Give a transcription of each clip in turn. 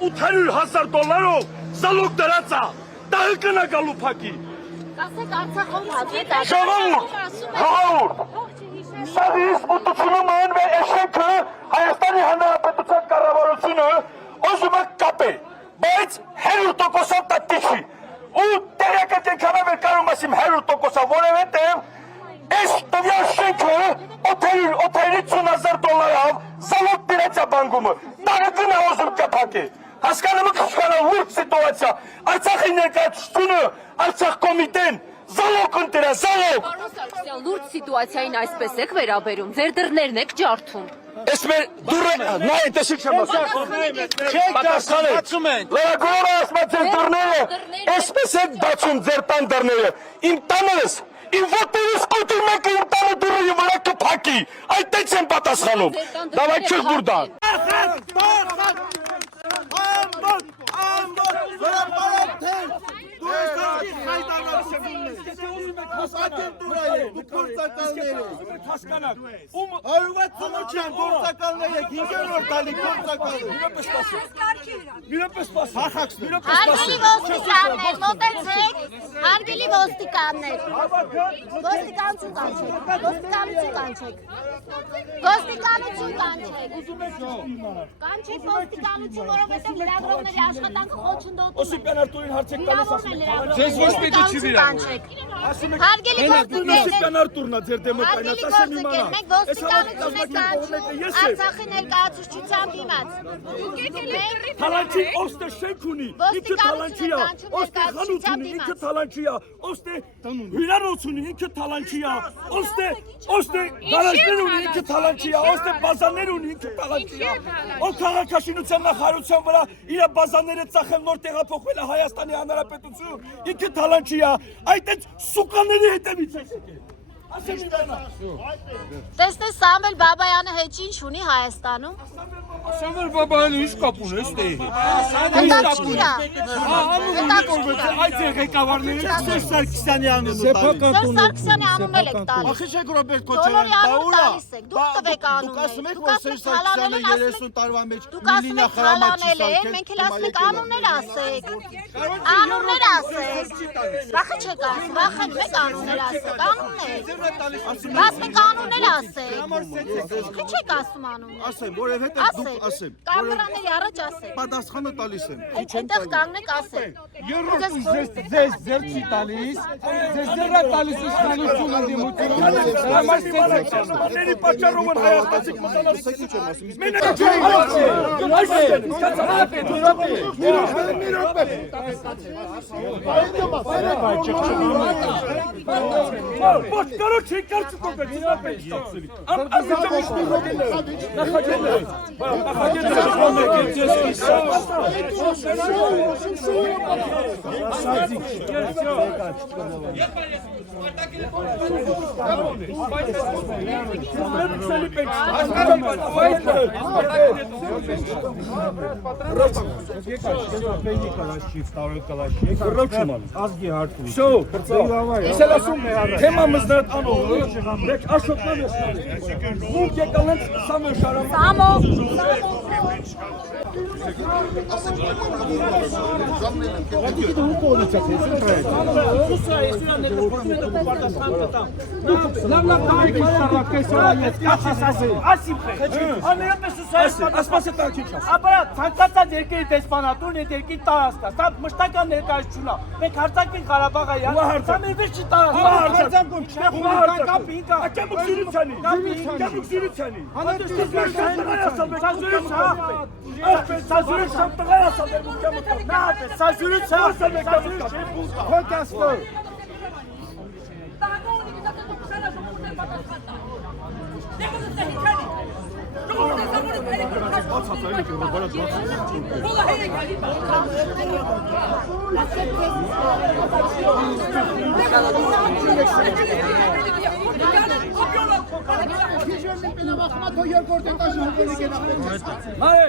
$800,000 զալոգ դրած է, դա հկնակալու փակի։ Ասեք Արցախում հատվեց Ժողովուրդ, ժողովուրդ, սա դիսպուտությունում են վե էշենքը Հայաստանի Հանրապետության կառավարությունը ուզում է կապել, բայց 100%-ով դա տիչի։ Ու տեղյակը կենքանավ է կարում ասիմ 100%-ով, որովհետև այս տվյալ շենքը $850,000 զալոգ դրած է բանկումը, դա հկնա ուզում կփակի։ Հասկանում եք լուրջ սիտուացիա, Արցախի ներկայացությունը, Արցախ կոմիտեն, զալոգ ընտրա, զալոգ։ Պարոն Սարգսյան, լուրջ սիտուացիային այսպես եք վերաբերում, ձեր դռներն եք ջարդում։ Ես մեր դուրը, նայ, տեսիք չեմ ասում։ Լրագորը ասմա ձեր դռները, այսպես եք բացում ձեր տան դռները, իմ տանս, իմ ոտերս կոտում եք իմ տանը դուրը վրա կփակի, այդտենց եմ պատասխանում, դավայ չıq բուրդան։ Հարգելի ոստիկաններ, ոստիկանություն կանչեք, կանչեք ոստիկանություն, որովհետև լրագրողների աշխատանքը խոչընդոտում է։ Օսիպյան Արտուրին հարցեք տալիս ասում եք։ Ձեզ ոչ պիտի չի վիրավորում։ Հարգելի Օսիպյան Արտուրն է ձեր դեմը կայնած, ասեմ իմանա։ Մենք ոստիկանություն եք կանչում Արցախի ներկայացուցչության դիմաց։ Թալանչի ոստը շենք ունի, ինքը թալանչի է, ոստը խանութ ունի, ինքը թալանչի է, ոստը հյուրանոց ունի, ինքը թալանչի է, ոստը գարաժներ ունի, ինքը թալանչի է, ոստը բազաներ ունի, ինքը թալանչի է։ Ով քաղաքաշինության նախարարության վրա իր բազաները ծախել նոր տեղափոխվել է Հայաստանի Հանրապետություն, ինքը թալանչի է, այդ սուկաների հետևից է եկել։ Տեսնես Սամվել Բաբայանը հեչ ինչ ունի Հայաստանում։ Սամվել Բաբայանը ինչ կապ ունի ստեհի։ Այդ է ղեկավարները Սերժ Սարգսյանի անունը տալիս։ Սերժ Սարգսյանի անունն էլ եք տալիս։ Ախիշեք Ռոբերտ Քոչարյանը տաուլա։ Դուք տվեք անունը։ Դուք ասում եք, որ Սերժ Սարգսյանը 30 տարվա մեջ Դուք ասում եք հալանել է, մենք էլ ասում ենք անուններ ասեք։ Անուններ ասեք։ Վախը չեք ասում, վախենում եք անուններ ասեք, անուններ։ Բայց մենք անուններ ասեք։ Ինչ եք ասում անուններ։ Ասեմ, որովհետև դուք ասեմ։ Կամերաների առաջ ասեք։ Պատասխանը տալիս եմ։ Այդտեղ կանգնեք ասեք։ Ձեզ ձեր չի տալիս, ձեզ ձերա տալիս իշխանությունը դիմություն։ Ների պատճառով են հայաստանցիք մտանալսեք ինչ եմ ասում։ Ոչ կարոջ չեք կարծում կողմեց, ապեք ստացելի։ Ազգի հարցի։ Շո, իսել ասում թեմամız նրդ անողը, մեկ աշոտնան ես մուկ եկալ են Սամոյ Շարամ։ Սամո։ Ապարա ցանկացած երկրի դեսպանատուրն այդ երկրի տարածքա, սա մշտական ներկայացություն է։ Մենք Արցախին Ղարաբաղը յա, սա մեր վերջի տարածքն Հայ,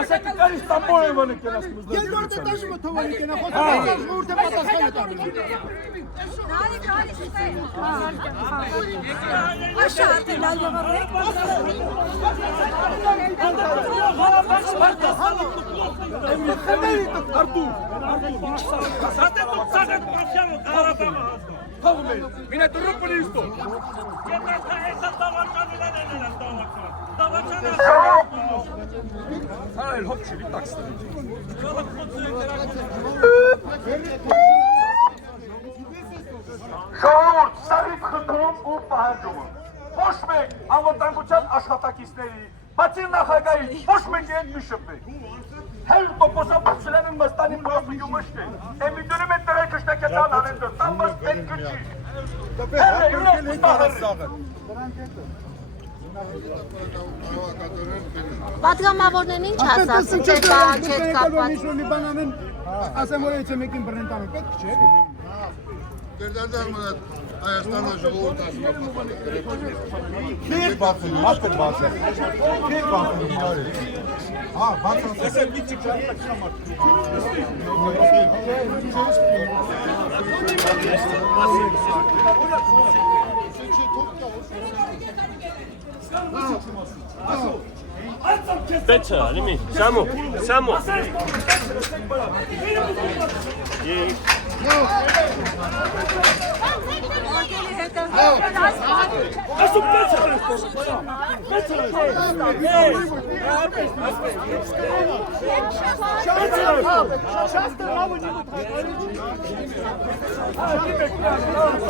ասեք կար Իստանբուլ եմ ոնը կենաս մուզդար։ Երկրորդ էտաժը թողարի կենա խոսքը ժողովուրդը պատասխան է տալու։ Mine tu rupul isto. Hayır, hop çivi taksın. Ժողովուրդ, սարիվ խնդրում ու պահանջում։ Ոչ մեկ անվտանգության աշխատակիցների, բացի նախագահի, ոչ մեկ են մի շփվեք։ Հել տոպոսապությունն մստանի պրոստի յումշտի։ Էմիտորի մետ տրայ կշտակետան անենդը, տամ մաս պետ կջի։ Հել յունես պահարի։ Պատգամավորներն ինչ ասացին, չեք կապված։ Ասեմ, որ եթե մեկին բռնտանը պետք չէ։ Դերդարդարը Հայաստանը ժողովուրդ ասում է Քիչ բացում, մաստեր բացում։ Քիչ բացում, բարի։ Հա, բացում։ Ասել մի չիքան տակշամատ։ Better, animi. Samo.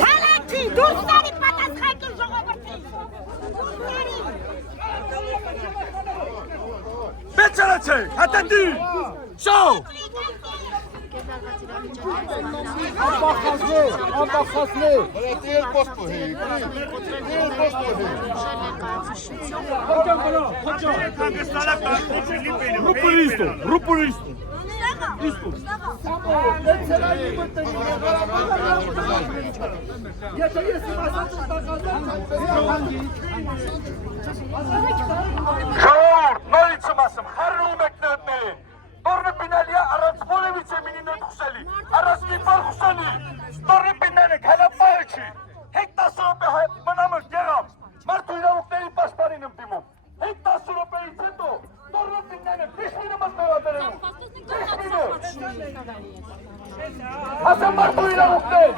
Հալակի, դուստարի պատասխանքին ժողովրդի։ Բեցարացե, հատատի, շո։ Ամբախազներ։ Բրատիել պոստո հեի, Ռուպուրիստո։ Եթե ես իմ ասած Ժողովուրդ, նորից եմ ասում, խառնում եք ներդները։ Տորնը պինալիա առանց որևից է մինիներ խուսալի, առանց մի բար խուսալի։ Տորնը պինան եք, հելապահը չի։ Հեկ 10 րոպե մնամր գեղամ, մարդու իրավունքների պաշտպանին եմ դիմում։ Հեկ 10 րոպեից հետո տորնը պինան եք, բիշմինը մտնավատերում։ Բիշմինը։ Ասեմ մարդու իրավունքներ,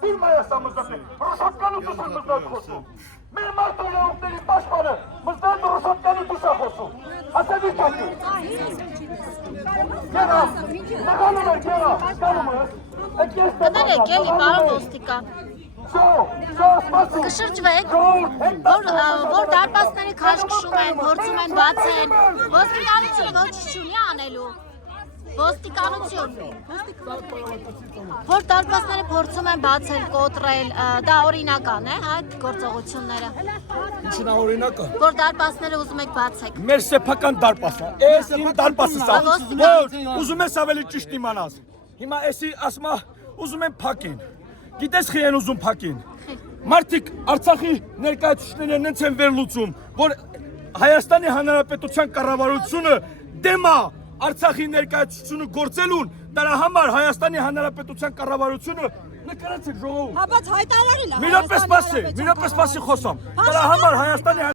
դուրմա ես ամզատի, ռուսոտկանի դուս եմ մզդատ խոսում։ Մեր մարդու իրավունքների պաշտպանը մզդատ ռուսոտկանի դուս է խոսում։ Ասեմ իչակի։ Գերա, նղանում է, գերա, գանում ես։ Կներեք էլի, պարոն ոստիկան։ Կշրջվեք, որ դարպասների քաշքշում են, գործում են, բացեն, ոստիկանությունը ոչինչ չունի անելու, ոստիկանություն, որ դարպասները փորձում են բացել, կոտրել, դա օրինական է, այդ գործողությունները, Ինչն է օրինակը։ որ դարպասները ուզում եք բացեք։ Մեր սեփական դարպասը, այս իմ դարպասս է, որ ուզում ես ավելի ճիշտ իմանաս։ Հիմա էսի ասմա ուզում են փակին։ Գիտես խի են ուզում փակին։ Մարդիկ Արցախի ներկայացուցիչներն են ցեն վերլուծում, որ Հայաստանի Հանրապետության կառավարությունը դեմ է Արցախի ներկայացուցիչությունը գործելուն, դրա համար Հայաստանի Հանրապետության կառավարությունը նկարացեք ժողովուրդ։ Հա բայց հայտարարել է։ Մի րոպե սպասի խոսամ։ Դրա համար Հայաստանի